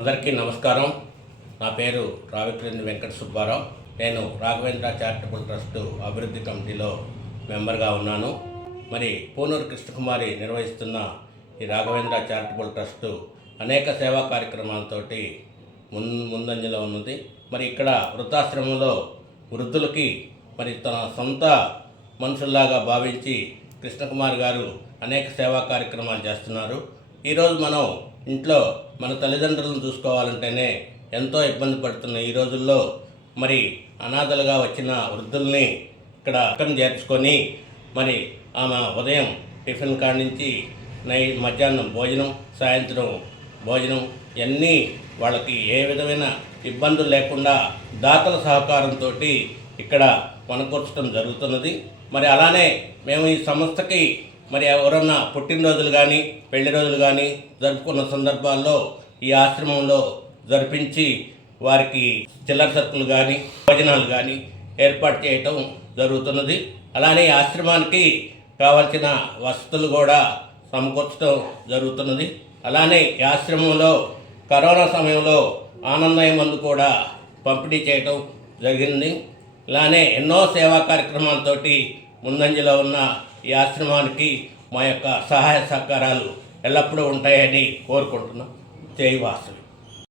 అందరికీ నమస్కారం. నా పేరు రావిక్రేని వెంకట సుబ్బారావు. నేను రాఘవేంద్ర చారిటబుల్ ట్రస్ట్ అభివృద్ధి కమిటీలో మెంబర్గా ఉన్నాను. మరి పూనూరు కృష్ణకుమారి నిర్వహిస్తున్న ఈ రాఘవేంద్ర చారిటబుల్ ట్రస్ట్ అనేక సేవా కార్యక్రమాలతోటి ముందంజలో ఉన్నది. మరి ఇక్కడ వృద్ధాశ్రమంలో వృద్ధులకి మరి తన సొంత మనుషుల్లాగా భావించి కృష్ణకుమారి గారు అనేక సేవా కార్యక్రమాలు చేస్తున్నారు. ఈరోజు మనం ఇంట్లో మన తల్లిదండ్రులను చూసుకోవాలంటేనే ఎంతో ఇబ్బంది పడుతున్న ఈ రోజుల్లో మరి అనాథలుగా వచ్చిన వృద్ధుల్ని ఇక్కడ పక్కన చేర్చుకొని మరి ఆమె ఉదయం టిఫిన్ కాడి నుంచి మధ్యాహ్నం భోజనం, సాయంత్రం భోజనం ఇవన్నీ వాళ్ళకి ఏ విధమైన ఇబ్బందులు లేకుండా దాతల సహకారంతో ఇక్కడ కొనకూర్చడం జరుగుతున్నది. మరి అలానే మేము ఈ సంస్థకి మరి ఎవరన్నా పుట్టినరోజులు కానీ పెళ్లి రోజులు కానీ జరుపుకున్న సందర్భాల్లో ఈ ఆశ్రమంలో జరిపించి వారికి చిల్లర సరుకులు కానీ భోజనాలు కానీ ఏర్పాటు చేయటం జరుగుతున్నది. అలానే ఆశ్రమానికి కావాల్సిన వసతులు కూడా సమకూర్చడం జరుగుతున్నది. అలానే ఈ ఆశ్రమంలో కరోనా సమయంలో ఆనందమయ మందు కూడా పంపిణీ చేయటం జరిగింది. ఇలానే ఎన్నో సేవా కార్యక్రమాలతోటి ముందంజలో ఉన్న ఈ ఆశ్రమానికి మా యొక్క సహాయ సహకారాలు ఎల్లప్పుడూ ఉంటాయని కోరుకుంటున్నాం. జై వాసవి.